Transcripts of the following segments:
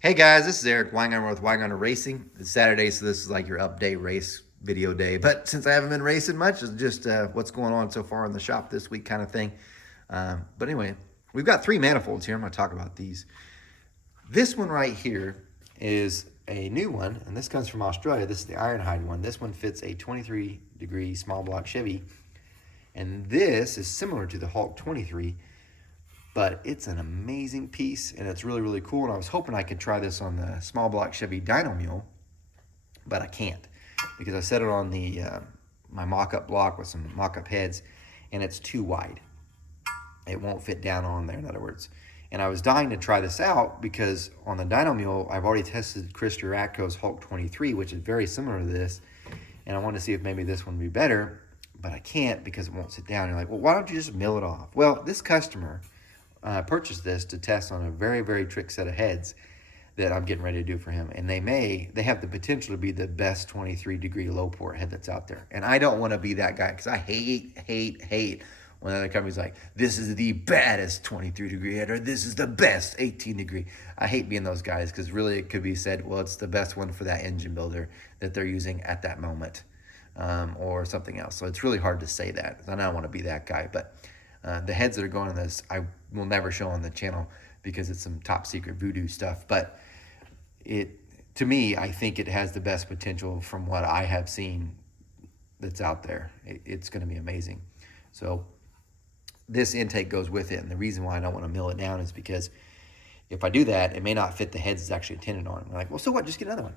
Hey guys, this is Eric Weingarten with Weingarten Racing. It's Saturday, so this is like your update race video day. But since I haven't been racing much, it's just what's going on so far in the shop this week kind of thing. But anyway, we've got three manifolds here. I'm going to talk about these. This one right here is a new one, and this comes from Australia. This is the Ironhide one. This one fits a 23-degree small block Chevy, and this is similar to the Hulk 23, but it's an amazing piece and it's really, really cool. And I was hoping I could try this on the small block Chevy dyno mule, but I can't because I set it on the my mock-up block with some mock-up heads, and it's too wide. It won't fit down on there, in other words. And I was dying to try this out because on the dyno mule, I've already tested Chris Duratko's Hulk 23, which is very similar to this, and I wanted to see if maybe this one would be better, but I can't because it won't sit down. You're like, well, why don't you just mill it off? Well, this customer purchased this to test on a very, very trick set of heads that I'm getting ready to do for him. And they have the potential to be the best 23-degree low port head that's out there. And I don't want to be that guy because I hate when other companies like, this is the baddest 23-degree head or this is the best 18-degree. I hate being those guys because really it could be said, well, it's the best one for that engine builder that they're using at that moment. Or something else. So it's really hard to say that. I don't want to be that guy, but the heads that are going on this, I will never show on the channel because it's some top secret voodoo stuff. But to me, I think it has the best potential from what I have seen that's out there. It's going to be amazing. So this intake goes with it. And the reason why I don't want to mill it down is because if I do that, it may not fit the heads it's actually intended on. I'm like, well, so what? Just get another one.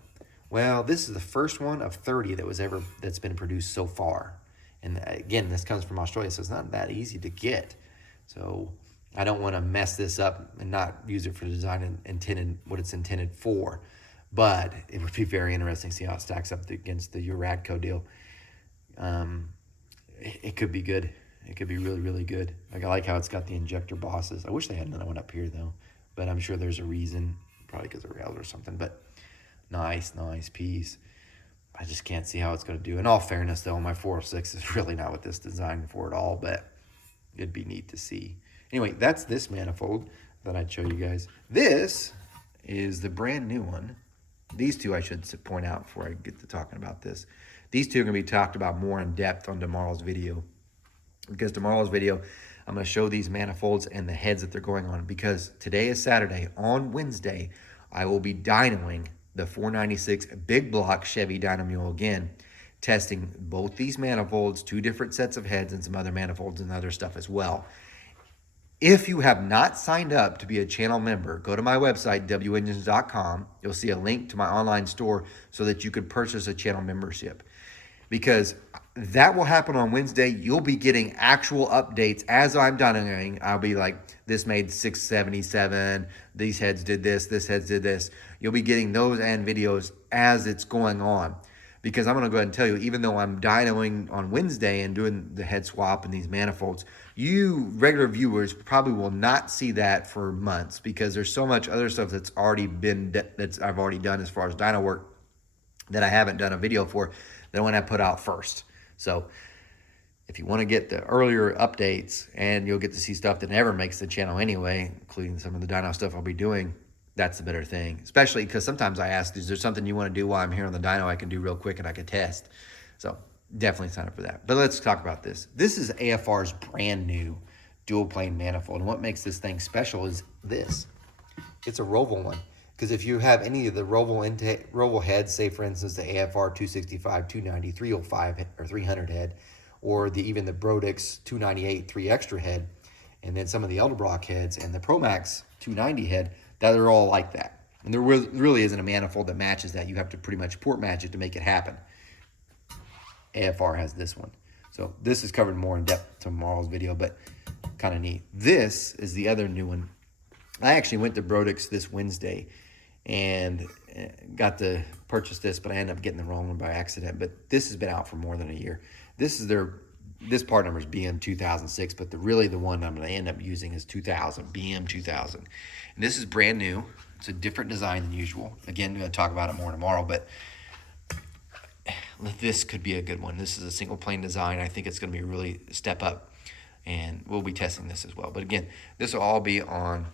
Well, this is the first one of 30 that's been produced so far. And again, this comes from Australia, so it's not that easy to get. So I don't want to mess this up and not use it for the design intended what it's intended for. But it would be very interesting to see how it stacks up against the Duratko deal. It could be good. It could be really, really good. Like I like how it's got the injector bosses. I wish they had another one up here though, but I'm sure there's a reason, probably because of rails or something. But nice piece. I just can't see how it's going to do. In all fairness, though, my 406 is really not what this designed for at all, but it'd be neat to see. Anyway, that's this manifold that I'd show you guys. This is the brand new one. These two I should point out before I get to talking about this. These two are going to be talked about more in depth on tomorrow's video. Because tomorrow's video, I'm going to show these manifolds and the heads that they're going on. Because today is Saturday. On Wednesday, I will be dynoing the 496 big block Chevy dyno mule again, testing both these manifolds, two different sets of heads, and some other manifolds and other stuff as well. If you have not signed up to be a channel member, go to my website, wengines.com. You'll see a link to my online store so that you could purchase a channel membership. Because that will happen on Wednesday. You'll be getting actual updates as I'm dynoing. I'll be like, this made 677. These heads did this. This heads did this. You'll be getting those and videos as it's going on. Because I'm going to go ahead and tell you, even though I'm dynoing on Wednesday and doing the head swap and these manifolds, you regular viewers probably will not see that for months because there's so much other stuff that's already been, I've already done as far as dyno work that I haven't done a video for, that when I put out first. So if you want to get the earlier updates and you'll get to see stuff that never makes the channel anyway, including some of the dyno stuff I'll be doing, that's the better thing. Especially because sometimes I ask, is there something you want to do while I'm here on the dyno I can do real quick and I can test? So definitely sign up for that. But let's talk about this. This is AFR's brand new dual plane manifold. And what makes this thing special is this. It's a Roval one. Because if you have any of the Roval heads, say for instance the AFR 265, 290, 305, or 300 head, or even the Brodix 298 3 extra head, and then some of the Edelbrock heads and the ProMax 290 head, that are all like that. And there really isn't a manifold that matches that. You have to pretty much port match it to make it happen. AFR has this one. So this is covered more in depth tomorrow's video, but kind of neat. This is the other new one. I actually went to Brodix this Wednesday and got to purchase this, but I ended up getting the wrong one by accident. But this has been out for more than a year. This part number is BM 2006, but really the one I'm going to end up using is 2000, BM 2000. And this is brand new. It's a different design than usual. Again, I'm going to talk about it more tomorrow, but this could be a good one. This is a single plane design. I think it's going to be really a step up, and we'll be testing this as well. But again, this will all be on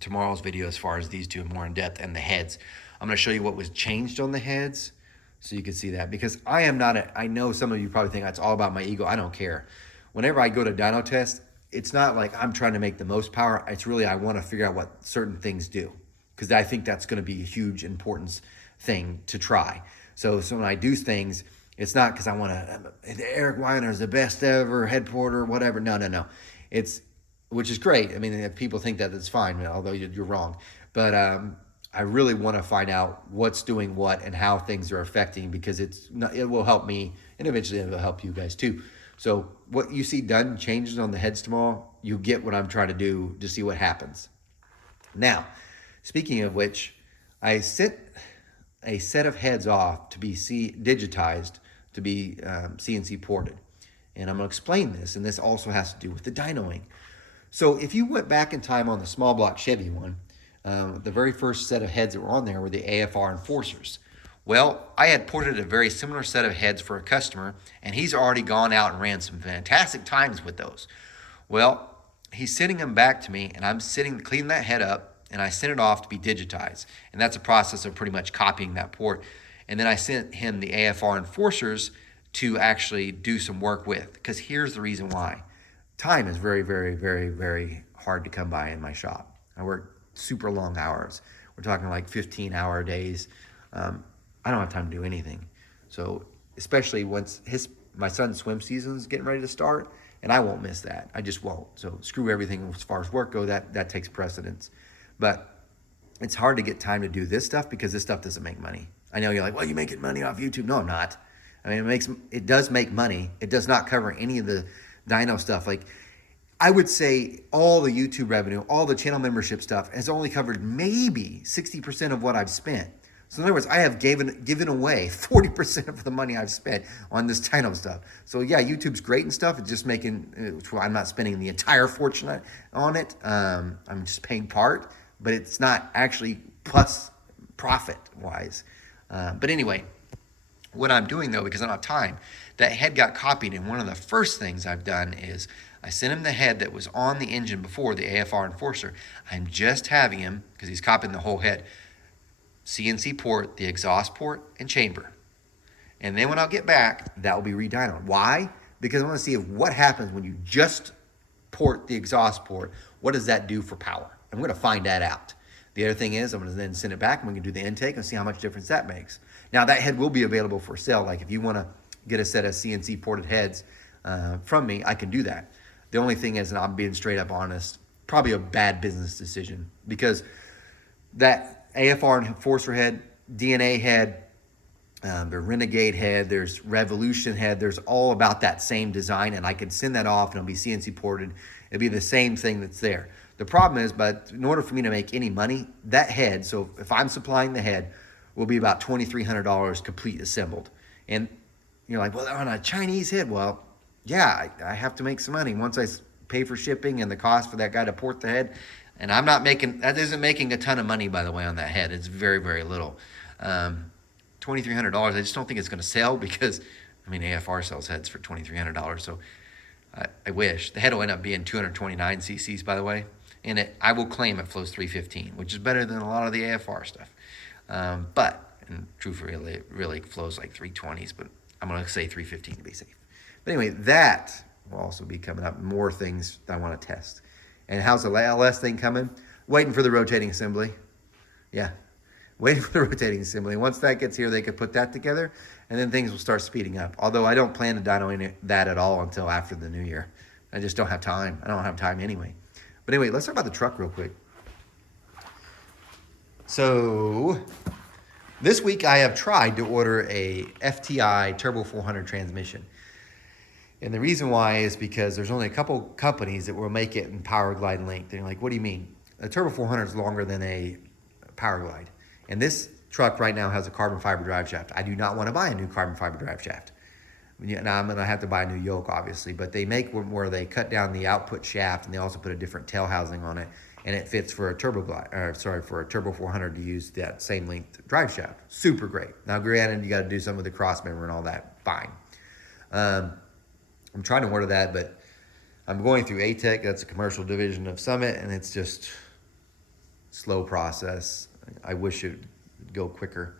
tomorrow's video as far as these two more in depth and the heads. I'm going to show you what was changed on the heads so you can see that, because I am not I know some of you probably think that's all about my ego. I don't care. Whenever I go to dyno test, it's not like I'm trying to make the most power. It's really I want to figure out what certain things do, because I think that's going to be a huge importance thing to try. So when I do things, it's not because I want to, Eric Weiner is the best ever head porter, whatever. No. It's, which is great. I mean, if people think that, that's fine, although you're wrong. But I really want to find out what's doing what and how things are affecting, because it will help me, and eventually it will help you guys too. So what you see done, changes on the heads tomorrow, you get what I'm trying to do to see what happens. Now, speaking of which, I sent a set of heads off to be digitized, to be CNC ported. And I'm going to explain this, and this also has to do with the dynoing. So if you went back in time on the small block Chevy one, the very first set of heads that were on there were the AFR Enforcers. Well, I had ported a very similar set of heads for a customer, and he's already gone out and ran some fantastic times with those. Well, he's sending them back to me, and I'm cleaning that head up, and I sent it off to be digitized. And that's a process of pretty much copying that port. And then I sent him the AFR Enforcers to actually do some work with, because here's the reason why. Time is very, very, very, very hard to come by in my shop. I work super long hours. We're talking like 15-hour days. I don't have time to do anything. So especially once my son's swim season is getting ready to start, and I won't miss that. I just won't. So screw everything as far as work go, that takes precedence. But it's hard to get time to do this stuff because this stuff doesn't make money. I know you're like, well, you're making money off YouTube. No, I'm not. I mean, it does make money. It does not cover any of the dyno stuff. Like, I would say all the YouTube revenue, all the channel membership stuff has only covered maybe 60% of what I've spent. So in other words, I have given away 40% of the money I've spent on this dyno stuff. So yeah, YouTube's great and stuff. It's just I'm not spending the entire fortune on it. I'm just paying part, but it's not actually plus profit wise. But anyway, what I'm doing though, because I don't have time, that head got copied, and one of the first things I've done is I sent him the head that was on the engine before, the AFR Enforcer. I'm just having him, because he's copying the whole head, CNC port, the exhaust port, and chamber. And then when I'll get back, that will be re-dynoed. Why? Because I want to see what happens when you just port the exhaust port. What does that do for power? I'm going to find that out. The other thing is I'm going to then send it back, and we can do the intake and see how much difference that makes. Now, that head will be available for sale. Like if you want to get a set of CNC ported heads from me, I can do that. The only thing is, and I'm being straight up honest, probably a bad business decision, because that AFR Enforcer head, DNA head, the Renegade head, there's Revolution head, there's all about that same design, and I could send that off and it'll be CNC ported. It'll be the same thing that's there. The problem is, but in order for me to make any money, that head, so if I'm supplying the head, will be about $2,300 complete assembled. And you're like, well, on a Chinese head, well, yeah, I have to make some money. Once I pay for shipping and the cost for that guy to port the head, and that isn't making a ton of money, by the way, on that head. It's very, very little. $2,300, I just don't think it's going to sell, because, I mean, AFR sells heads for $2,300, so I wish. The head will end up being 229 cc's, by the way, and I will claim it flows 315, which is better than a lot of the AFR stuff. And truthfully, it really flows like 320s, but I'm going to say 315 to be safe. But anyway, that will also be coming up. More things that I want to test. And how's the LS thing coming? Waiting for the rotating assembly. Yeah, waiting for the rotating assembly. Once that gets here, they could put that together, and then things will start speeding up. Although I don't plan to dyno that at all until after the new year. I just don't have time. I don't have time anyway. But anyway, let's talk about the truck real quick. So this week I have tried to order a FTI Turbo 400 transmission. And the reason why is because there's only a couple companies that will make it in Power Glide length. And you're like, what do you mean? A Turbo 400 is longer than a Power Glide. And this truck right now has a carbon fiber drive shaft. I do not want to buy a new carbon fiber drive shaft. Now I'm going to have to buy a new yoke, obviously. But they make one where they cut down the output shaft, and they also put a different tail housing on it. And it fits for a Turbo 400 to use that same length drive shaft. Super great. Now, granted, you got to do something with the cross member and all that. Fine. I'm trying to order that, but I'm going through ATEC. That's a commercial division of Summit, and it's just slow process. I wish it would go quicker.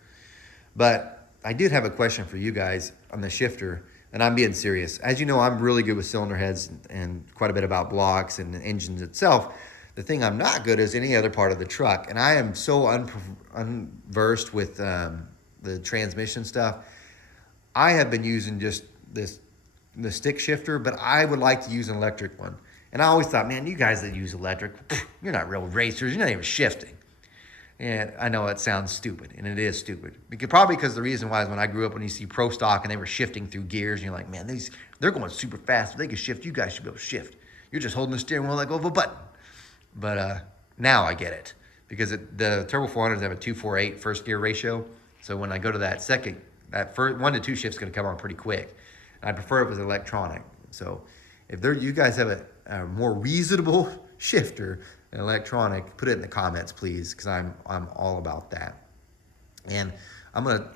But I did have a question for you guys on the shifter, and I'm being serious. As you know, I'm really good with cylinder heads and quite a bit about blocks and the engines itself. The thing I'm not good is any other part of the truck, and I am so unversed with the transmission stuff. I have been using just the stick shifter, but I would like to use an electric one. And I always thought, man, you guys that use electric, you're not real racers. You're not even shifting. And I know it sounds stupid, and it is stupid. Probably because the reason why is when I grew up, when you see Pro Stock and they were shifting through gears, and you're like, man, they're going super fast. If they can shift, you guys should be able to shift. You're just holding the steering wheel like over a button. But now I get it, because the Turbo 400s have a 2-4-8 first gear ratio. So when I go to that first 1 to 2 shift's going to come on pretty quick. I prefer it was electronic. So if you guys have a more reasonable shifter, an electronic, put it in the comments, please, because I'm all about that. And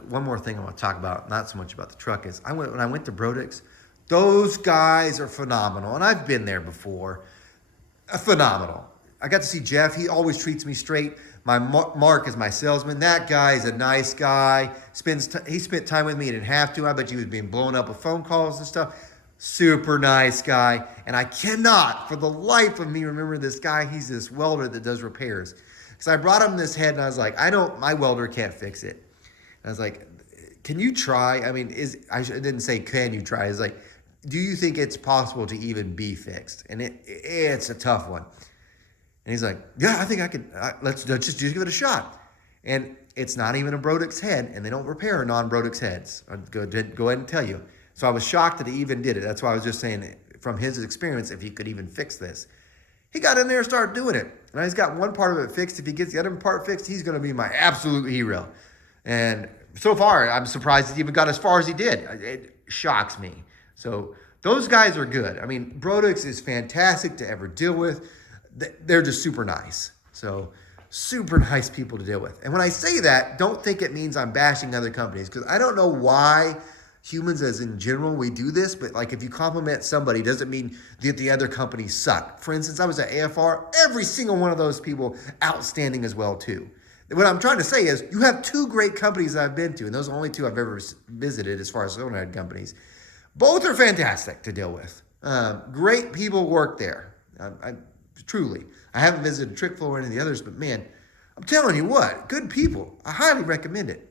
one more thing I want to talk about, not so much about the truck, is when I went to Brodix, those guys are phenomenal, and I've been there before. Phenomenal. I got to see Jeff. He always treats me straight. My Mark is my salesman. That guy is a nice guy. He spent time with me. He didn't have to. I bet he was being blown up with phone calls and stuff. Super nice guy. And I cannot, for the life of me, remember this guy. He's this welder that does repairs. Because I brought him this head, and I was like, my welder can't fix it. And I was like, can you try? I mean, I didn't say, can you try? It's like, do you think it's possible to even be fixed? And it's a tough one. And he's like, yeah, I think I could. Let's just give it a shot. And it's not even a Brodix head, and they don't repair non-Brodix heads. I'll go ahead and tell you. So I was shocked that he even did it. That's why I was just saying, from his experience, if he could even fix this. He got in there and started doing it. And he's got one part of it fixed. If he gets the other part fixed, he's going to be my absolute hero. And so far, I'm surprised he even got as far as he did. It shocks me. So those guys are good. I mean, Brodix is fantastic to ever deal with. They're just super nice. So super nice people to deal with. And when I say that, don't think it means I'm bashing other companies, because I don't know why humans as in general, we do this, but like if you compliment somebody, doesn't mean that the other companies suck. For instance, I was at AFR, every single one of those people outstanding as well too. What I'm trying to say is you have 2 great companies that I've been to, and those are the only 2 I've ever visited as far as cylinder head companies. Both are fantastic to deal with. Great people work there. Truly. I haven't visited Trickflow or any of the others, but man, I'm telling you what, good people. I highly recommend it.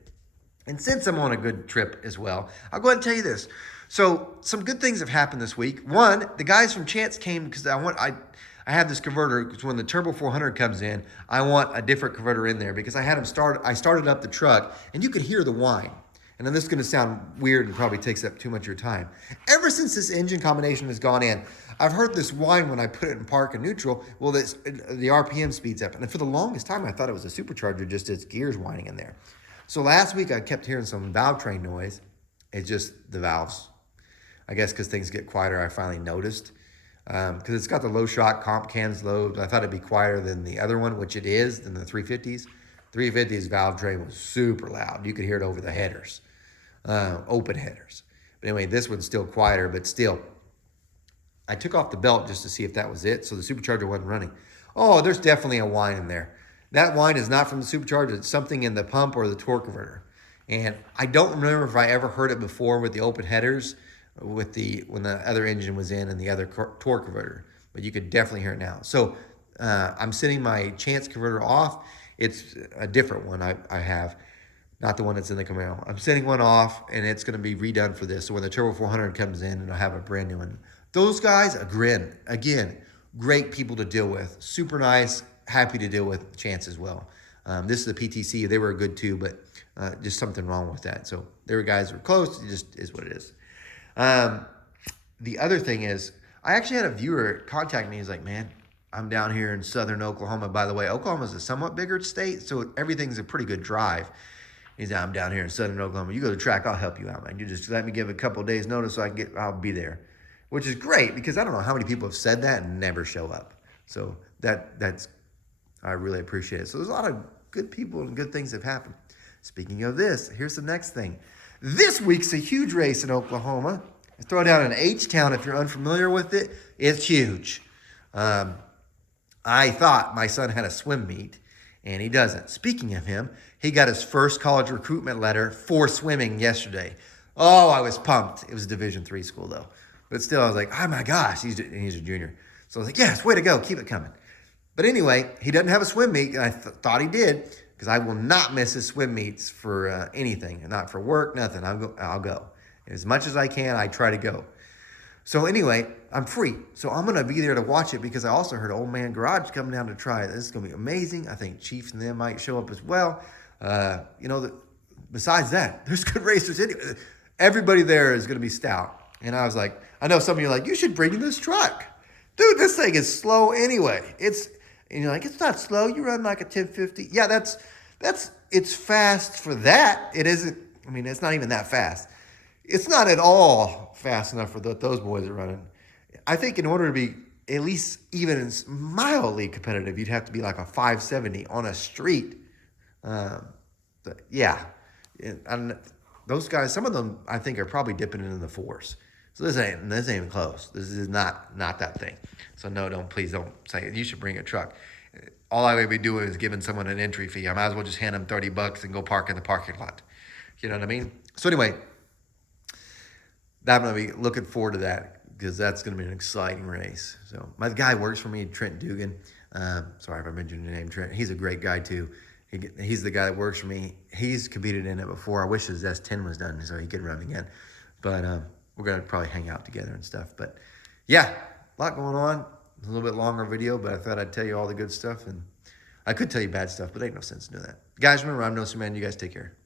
And since I'm on a good trip as well, I'll go ahead and tell you this. So some good things have happened this week. One, the guys from Chance came because I have this converter, because when the Turbo 400 comes in, I want a different converter in there, because I started up the truck, and you could hear the whine. And then this is going to sound weird and probably takes up too much of your time. Ever since this engine combination has gone in, I've heard this whine when I put it in park and neutral. Well, the RPM speeds up. And for the longest time, I thought it was a supercharger, just its gears whining in there. So last week, I kept hearing some valve train noise. It's just the valves. I guess because things get quieter, I finally noticed. Because it's got the low shock comp cans low. I thought it'd be quieter than the other one, which it is, than the 350s. 350's valve train was super loud. You could hear it over the headers. Open headers. But anyway, this one's still quieter, but still. I took off the belt just to see if that was it, so the supercharger wasn't running. Oh, there's definitely a whine in there. That whine is not from the supercharger. It's something in the pump or the torque converter. And I don't remember if I ever heard it before with the open headers, when the other engine was in and the other torque converter. But you could definitely hear it now. So I'm setting my Chance converter off. It's a different one I have. Not the one that's in the Camaro. I'm setting one off, and it's going to be redone for this. So when the Turbo 400 comes in, and I'll have a brand new one. Those guys, again, great people to deal with. Super nice, happy to deal with Chance as well. This is a PTC. They were good too, but just something wrong with that. So their guys were close. It just is what it is. The other thing is, I actually had a viewer contact me. He's like, man, I'm down here in southern Oklahoma. By the way, Oklahoma's a somewhat bigger state, so everything's a pretty good drive. He's like, I'm down here in southern Oklahoma. You go to the track, I'll help you out, man. You just let me give a couple of days notice so I'll be there. Which is great, because I don't know how many people have said that and never show up. So that's I really appreciate it. So there's a lot of good people and good things have happened. Speaking of this, here's the next thing. This week's a huge race in Oklahoma. I throw down in H-Town if you're unfamiliar with it. It's huge. I thought my son had a swim meet, And he doesn't. Speaking of him, he got his first college recruitment letter for swimming yesterday. Oh, I was pumped. It was a Division III school, though. But still, I was like, oh, my gosh, he's a junior. So I was like, yes, way to go. Keep it coming. But anyway, he doesn't have a swim meet, and I thought he did, because I will not miss his swim meets for anything, not for work, nothing. I'll go. As much as I can, I try to go. So anyway, I'm free. So I'm going to be there to watch it because I also heard Old Man Garage coming down to try it. This is going to be amazing. I think Chiefs and them might show up as well. Besides that, there's good racers anyway. Everybody there is going to be stout. And I was like, I know some of you are like, you should bring this truck. Dude, this thing is slow anyway. And you're like, it's not slow. You run like a 1050. Yeah, it's fast for that. It isn't, it's not even that fast. It's not at all fast enough for those boys are running. I think in order to be at least even mildly competitive, you'd have to be like a 570 on a street. Yeah. And those guys, some of them, I think, are probably dipping into the fours. So this ain't even close. This is not that thing. So no, please don't say it. You should bring a truck. All I would be doing is giving someone an entry fee. I might as well just hand them $30 and go park in the parking lot. You know what I mean? So anyway, I'm going to be looking forward to that because that's going to be an exciting race. So my guy works for me, Trent Dugan. Sorry if I mentioned your name, Trent. He's a great guy too. He's the guy that works for me. He's competed in it before. I wish his S10 was done so he could run again. But we're going to probably hang out together and stuff. But yeah, a lot going on. A little bit longer video, but I thought I'd tell you all the good stuff. And I could tell you bad stuff, but ain't no sense in doing that. Guys, remember, I'm No Superman. You guys take care.